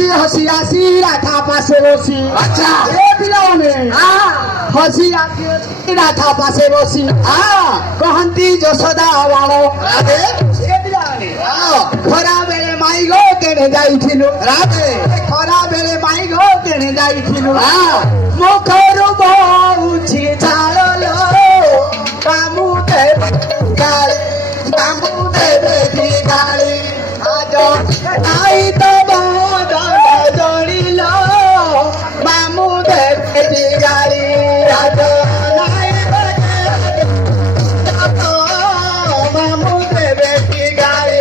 हसी हसी आसी राधा पासे बसी अच्छा ए पिलाने हसी आसी राधा पासे बसी कहती यशोदा बालो खरा बेले माई गो केने जाइथिलु राधे खरा बेले माई गो केने जाइथिलु मुखरु बहुछि झाललो कामु देवे गाली आज आई तो बदन जड़िलो मामु देवे गाली आज मामु देवे गाली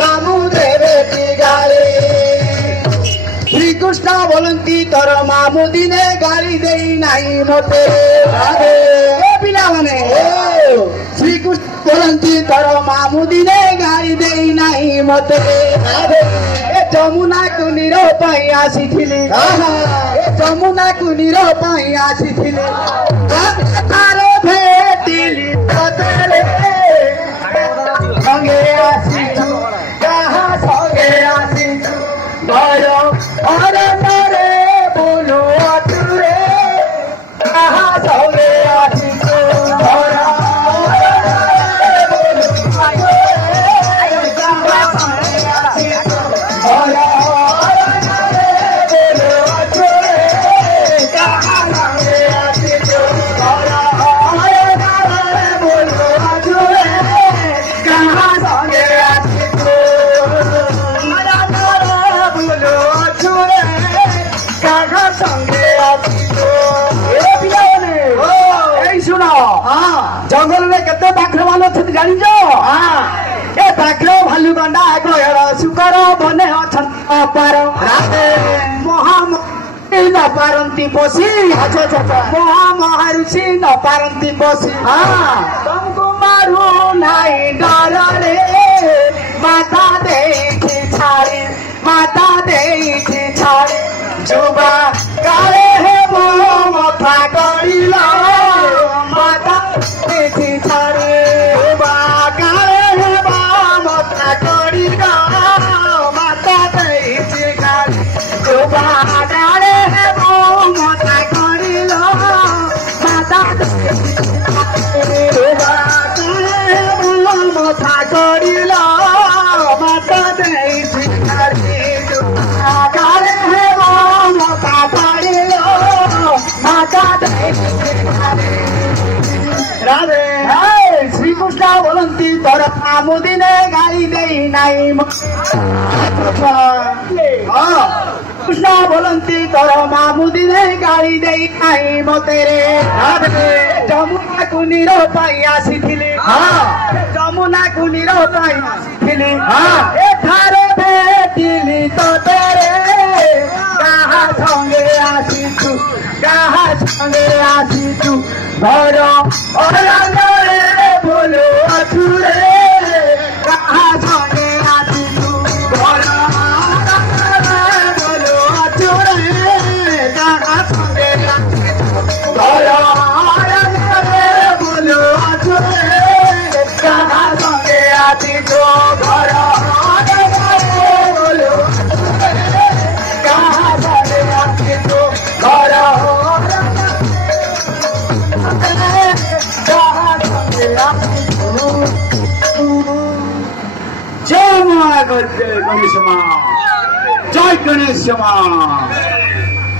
मामु देवे गाली श्री कृष्ण बोलती तोर मामु दिने गाली दे नहीं मते पिला माने श्री कृष्ण बोलती तोर मामु दिने गाली दे नहीं मते जमुना को नीर पाई आसीथिली जमुना को नीर पाई आसीथिली तार भेटिली तोरे संगे आसीछु कहा संगे आसीछु घर अरे बोलो तुरे कहा संगे आसीछु घर जंगल में केते बाघ भालू छथि जानि जो ए बाघ भालू गंडा गयर सुकर बने अछन अपार राते न पारंती बसी महाऋषि न पारंती बसी तुमको मारू नाई डर रे माता देखी छाड़ी जुबा काले हे मो मथा करिला माता देखी छाड़ी जुबा काले हे मो मथा करिला माता देखी छाड़ी जुबा काले हे मो मथा करिला माता देखी जुबा काले हे मो मथा करिला माता देखी छाड़ी काले हे मो मथा करिला माता राधे श्री कृष्ण बोलती तोर मामु दिने गाली दे नहीं कृष्ण बोलती तोर मामु दिने गाली दे नहीं मते रे जमुना को नीर पाई आसीथिली जमुना को नीर पाई आसीथिली एठारे भेटिली तो तेरे कहा संगे आसीछु घर अरे बोलो अछुरे कहा संगे आसीछु घर बोलो अछुरे कहा संगे घर अरे बोलो अछुरे कहा संगे आसीछु घर बोलो कहा संगे आसीछु घर जय गणेश मां जय गणेश मां।